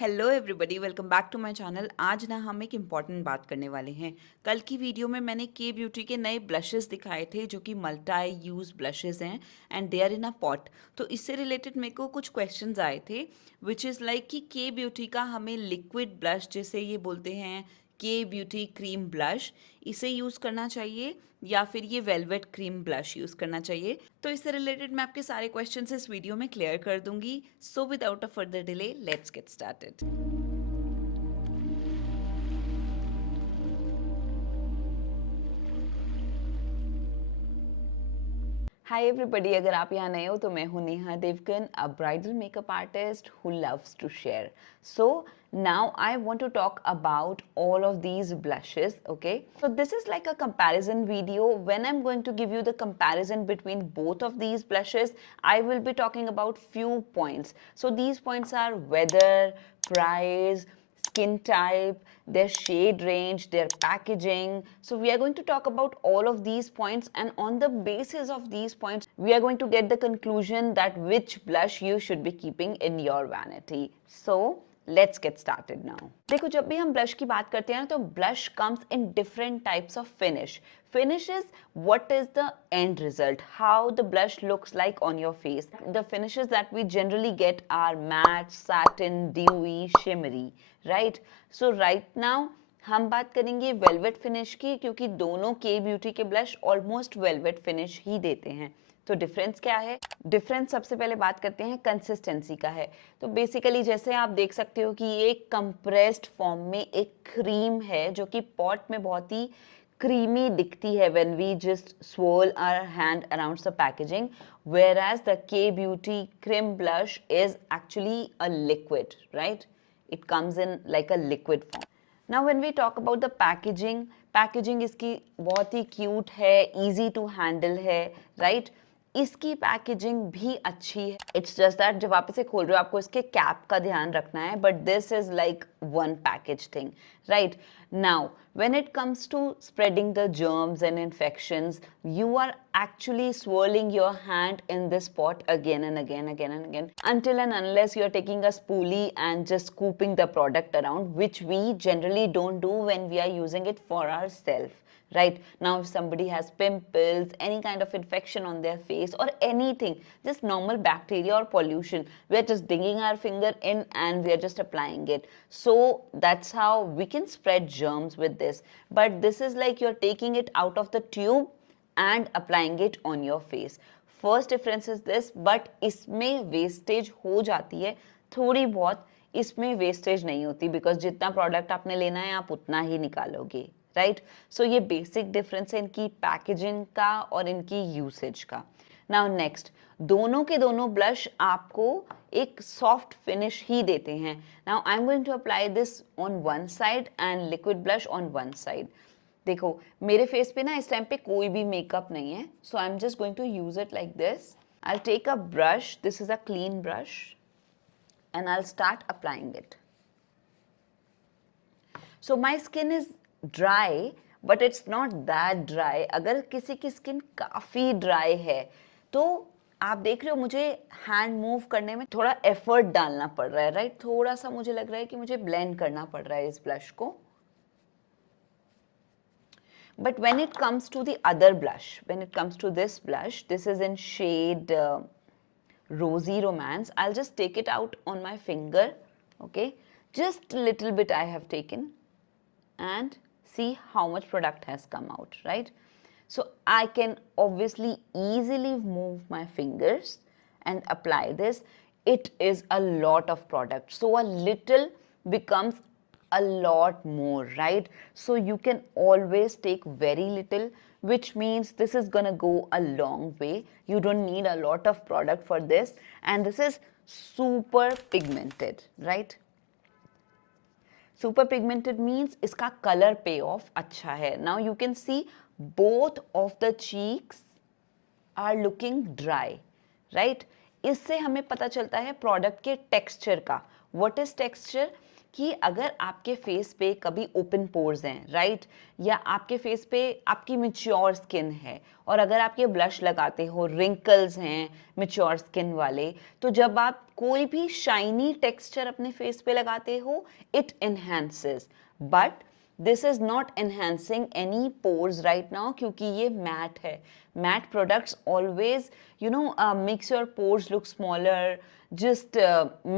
Hello everybody, welcome back to my channel. आज ना हम एक इम्पॉर्टेंट बात करने वाले हैं। कल की वीडियो में मैंने के ब्यूटी के नए ब्लशेस दिखाए थे जो कि मल्टी यूज ब्लशेस हैं and they are in a pot. तो इससे रिलेटेड मेरे को कुछ क्वेश्चंस आए थे विच इज़ लाइक कि के ब्यूटी का हमें लिक्विड ब्लश, जैसे ये बोलते हैं के ब्यूटी क्रीम ब्लश, इसे यूज़ करना चाहिए या फिर ये वेलवेट क्रीम ब्लश यूज़ करना चाहिए। तो इससे रिलेटेड मैं आपके सारे क्वेश्चंस इस वीडियो में क्लियर कर दूंगी। So without a further delay let's get started. Hi everybody, अगर आप यहाँ नए हो तो मैं हूँ Neha Devgan, a bridal makeup artist who loves to share. So now I want to talk about all of these blushes. Okay, so this is like a comparison video. When I'm going to give you the comparison between both of these blushes, I will be talking about few points. So these points are weather, price, skin type, their shade range, their packaging. So we are going to talk about all of these points, and on the basis of these points, we are going to get the conclusion that which blush you should be keeping in your vanity. So let's get started now. देखो, जब भी हम blush की बात करते हैं ना, तो blush comes in different types of finish. Finish is what is the end result, how the blush looks like on your face. The finishes that we generally get are matte, satin, dewy, shimmery, right? So right now हम बात करेंगे velvet finish की, क्योंकि दोनों के beauty के blush almost velvet finish ही देते हैं. तो डिफरेंस क्या है? डिफरेंस सबसे पहले बात करते हैं कंसिस्टेंसी का है. तो बेसिकली जैसे आप देख सकते हो कि ये कंप्रेस्ड फॉर्म में एक क्रीम है जो कि पॉट में बहुत ही creamy दिखती है when we just swirl our hand around the packaging, whereas the K Beauty Creme blush is actually a liquid, right? It comes in like a liquid form. Now when we talk about the packaging इसकी बहुत ही cute है, easy to handle है, right? इसकी packaging भी अच्छी है. It's just that जब आप इसे खोल रहे हो आपको इसके कैप का ध्यान रखना है, but this is like one package thing, right? Now when it comes to spreading the germs and infections, you are actually swirling your hand in this pot again and again until and unless you are taking a spoolie and just scooping the product around, which we generally don't do when we are using it for ourselves. Right now, if somebody has pimples, any kind of infection on their face, or anything, just normal bacteria or pollution, we are just digging our finger in and we are just applying it. So that's how we can spread germs with this. But this is like you're taking it out of the tube and applying it on your face. First difference is this, but इसमें wastage हो जाती है थोड़ी बहुत. इसमें wastage नहीं होती because जितना प्रोडक्ट आपने लेना है आप उतना ही निकालोगे, राइट? सो ये बेसिक डिफरेंस है इनकी पैकेजिंग का और इनकी यूसेज का. नाउ नेक्स्ट, दोनों के दोनों ब्लश आपको एक सॉफ्ट फिनिश ही देते हैं. Now I am going to apply this on one side and liquid blush on one side. देखो, मेरे फेस पे ना इस टाइम पे कोई भी मेकअप नहीं है, so I am just going to use it like this. I will take a brush, this is a clean brush, and I'll start applying it. So my skin is dry, but it's not that dry. अगर किसी की skin काफ़ी dry है तो आप देख रहे हो मुझे hand move करने में थोड़ा effort डालना पड़ रहा है, right? थोड़ा सा मुझे लग रहा है कि मुझे blend करना पड़ रहा है इस blush को. But when it comes to the other blush, when it comes to this blush, this is in shade Rosy Romance. I'll just take it out on my finger, okay? Just a little bit I have taken and see how much product has come out, right? So I can obviously easily move my fingers and apply this. It is a lot of product. So a little becomes a lot more, right? So you can always take very little, which means this is gonna go a long way. You don't need a lot of product for this, and this is super pigmented, right? Super pigmented means इसका color payoff अच्छा है. Now you can see both of the cheeks are looking dry, right? इससे हमें पता चलता है product के texture का. What is texture? कि अगर आपके फेस पे कभी ओपन पोर्स हैं, राइट, या आपके फेस पे आपकी मिच्योर स्किन है और अगर आप ये ब्लश लगाते हो, रिंकल्स हैं मेच्योर स्किन वाले, तो जब आप कोई भी शाइनी टेक्सचर अपने फेस पे लगाते हो, it enhances, but this is not enhancing any pores right now, क्योंकि ये मैट है. Matte products always makes your pores look smaller, just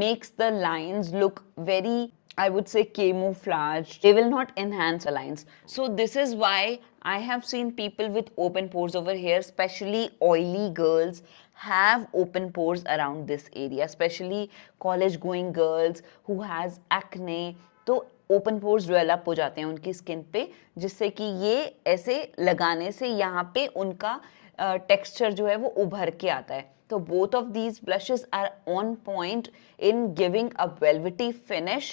makes the lines look very, I would say, camouflaged. They will not enhance the lines. So this is why I have seen people with open pores over here, especially oily girls have open pores around this area, especially college going girls who has acne. तो open pores develop हो जाते हैं उनकी skin पे, जिससे कि ये ऐसे लगाने से यहाँ पे उनका टेक्सचर जो है वो उभर के आता है. तो both of these blushes are on point in giving a velvety finish.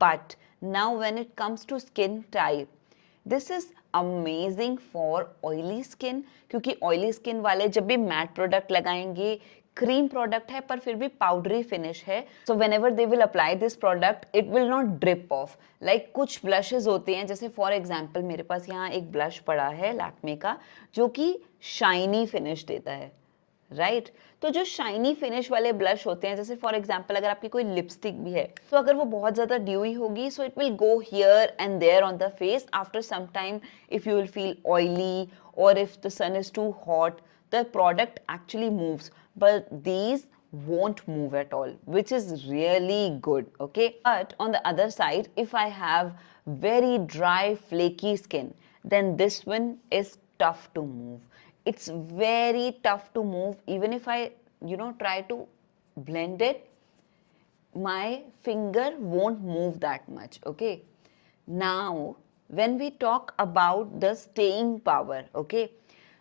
But now when it comes to skin type, this is amazing for oily skin, क्योंकि oily skin वाले जब भी matte product लगाएंगे, क्रीम प्रोडक्ट है पर फिर भी powdery finish है, so when ever they will apply this product it will not drip of. Like कुछ ब्लशेज होते हैं, जैसे फॉर एग्जाम्पल मेरे पास यहाँ एक ब्लश पड़ा है लैक्मे का जो कि शाइनी फिनिश देता है, राइट. तो जो शाइनी फिनिश वाले ब्लश होते हैं, जैसे फॉर एग्जाम्पल अगर आपकी कोई लिपस्टिक भी है, तो अगर वो बहुत ज़्यादा ड्यूई होगी, so it will go here and there on the face. After some time if you will feel oily और if the sun is too hot, the product actually moves, but these won't move at all, which is really good. Okay, but on the other side, if I have very dry flaky skin, then this one is tough to move. It's very tough to move. Even if I try to blend it, my finger won't move that much. Okay, now when we talk about the staying power, okay,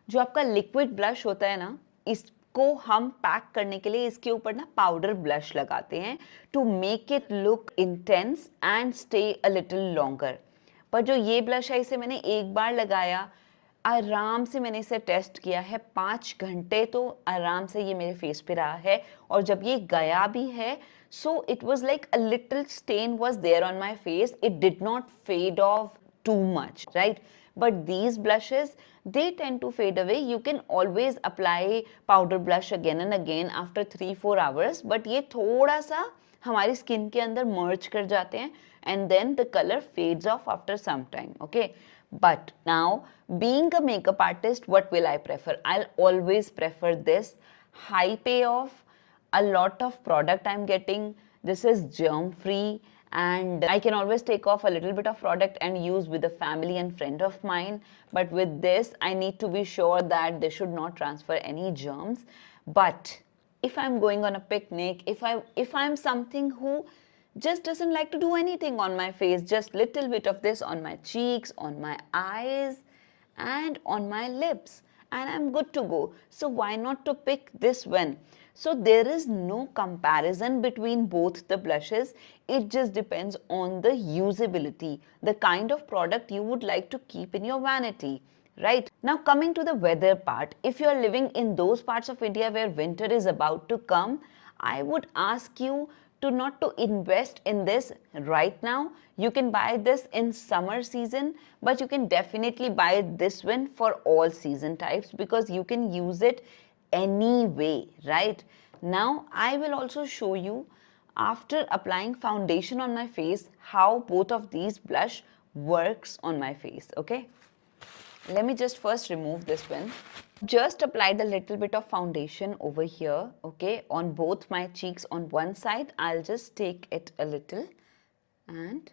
जो आपका liquid blush होता है ना, इसको हम pack करने के लिए इसके ऊपर ना पाउडर ब्लश लगाते हैं to make it look intense and stay a little longer. पर जो ये ब्लश है, इसे मैंने एक बार लगाया, आराम से मैंने इसे टेस्ट किया है, 5 घंटे तो आराम से ये मेरे फेस पे रहा है. और जब ये गया भी है, so it was like a little stain was there on my face. It did not fade off too much, right? But these blushes, they tend to fade away. You can always apply powder blush again and again after 3-4 hours, but ये थोड़ा सा हमारी skin के अंदर merge कर जाते हैं and then the color fades off after some time. Okay, but now being a makeup artist, what will I prefer? I'll always prefer this high payoff, a lot of product I'm getting. This is germ free, and I can always take off a little bit of product and use with a family and friend of mine. But with this, I need to be sure that they should not transfer any germs. But if I'm going on a picnic, if I'm something who just doesn't like to do anything on my face, just little bit of this on my cheeks, on my eyes, and on my lips, and I'm good to go. So why not to pick this one? So there is no comparison between both the blushes. It just depends on the usability, the kind of product you would like to keep in your vanity. Right, now coming to the weather part, if you are living in those parts of India where winter is about to come, I would ask you to not to invest in this right now. You can buy this in summer season, but you can definitely buy this one for all season types because you can use it anyway, right? Now I will also show you after applying foundation on my face how both of these blush works on my face. Okay, let me just first remove this one. Just applied a little bit of foundation over here, okay, on both my cheeks on one side. I'll just take it a little and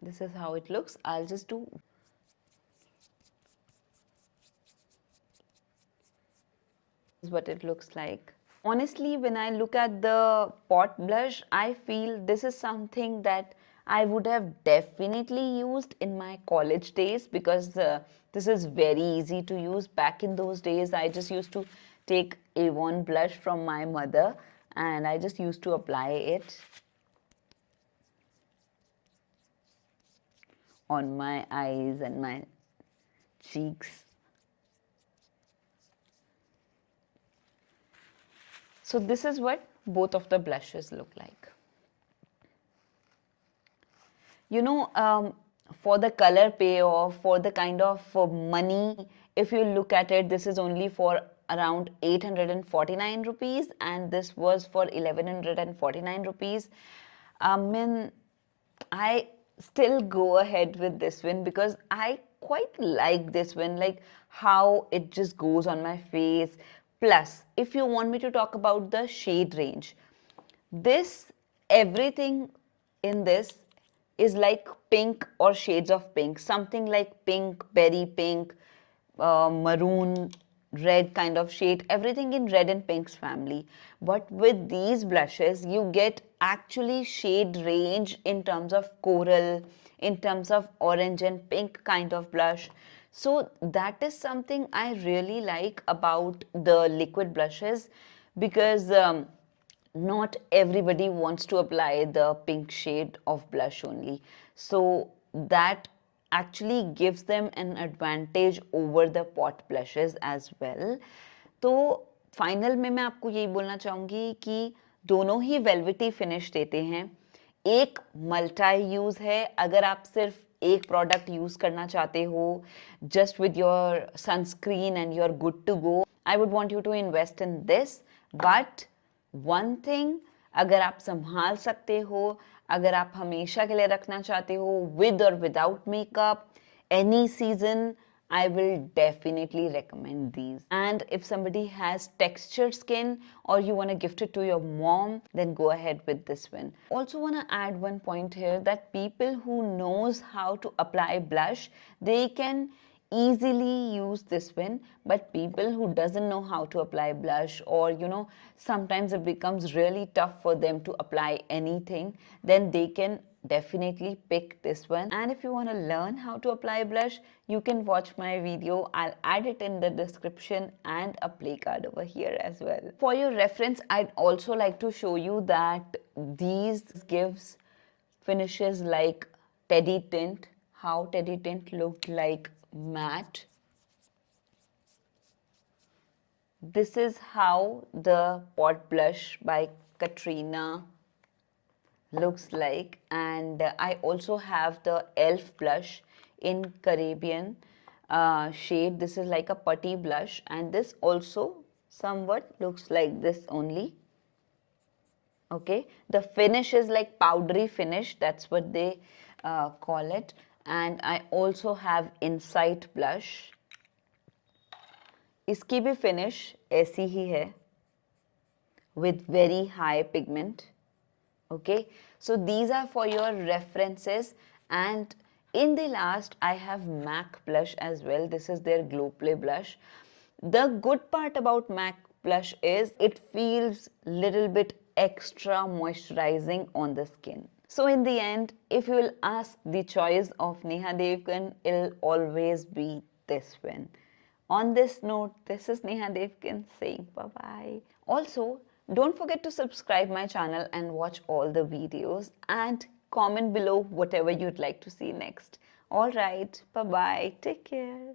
this is how it looks. I'll just do is what it looks like. Honestly, when I look at the pot blush, I feel this is something that I would have definitely used in my college days because this is very easy to use. Back in those days, I just used to take Avon blush from my mother and I just used to apply it on my eyes and my cheeks. So this is what both of the blushes look like. you know, for the color payoff, for the kind of money, if you look at it, this is only for around 849 rupees, and this was for 1149 rupees. I mean, I still go ahead with this one because I quite like this one, like how it just goes on my face. Plus, if you want me to talk about the shade range, this everything in this is like pink or shades of pink, something like pink, berry pink, maroon, red kind of shade, everything in red and pink's family. But with these blushes, you get actually shade range in terms of coral, in terms of orange and pink kind of blush. So that is something I really like about the liquid blushes, because not everybody wants to apply the pink shade of blush only. So that actually gives them an advantage over the pot blushes as well. तो final में मैं आपको यही बोलना चाहूँगी कि दोनों ही velvety finish देते हैं. एक मल्टी यूज़ है. अगर आप सिर्फ एक प्रोडक्ट यूज़ करना चाहते हो just with your sunscreen and you are good to go, I would want you to invest in this. But one thing, अगर आप संभाल सकते हो, अगर आप हमेशा के लिए रखना चाहते हो विद और without makeup, any season, I will definitely recommend these. And if somebody has textured skin or you want to gift it to your mom, then go ahead with this one. Also want to add one point here, that people who knows how to apply blush, they can easily use this one. But people who doesn't know how to apply blush, or sometimes it becomes really tough for them to apply anything, then they can definitely pick this one. And if you want to learn how to apply blush, you can watch my video. I'll add it in the description and a play card over here as well. For your reference, I'd also like to show you that these gives finishes like teddy tint, how teddy tint looked like matte. This is how the pot blush by Katrina looks like. And I also have the elf blush in Caribbean shade. This is like a putty blush, and this also somewhat looks like this only. Okay, the finish is like powdery finish, that's what they call it. And I also have insight blush. इसकी भी finish ऐसी ही है with very high pigment. Okay, so these are for your references. And in the last, I have MAC blush as well. This is their Glow Play blush. The good part about MAC blush is it feels little bit extra moisturizing on the skin. So in the end, if you will ask the choice of Neha Devgan, it'll always be this one. On this note, this is Neha Devgan saying bye-bye. Also, don't forget to subscribe my channel and watch all the videos, and comment below whatever you'd like to see next. Alright, bye-bye. Take care.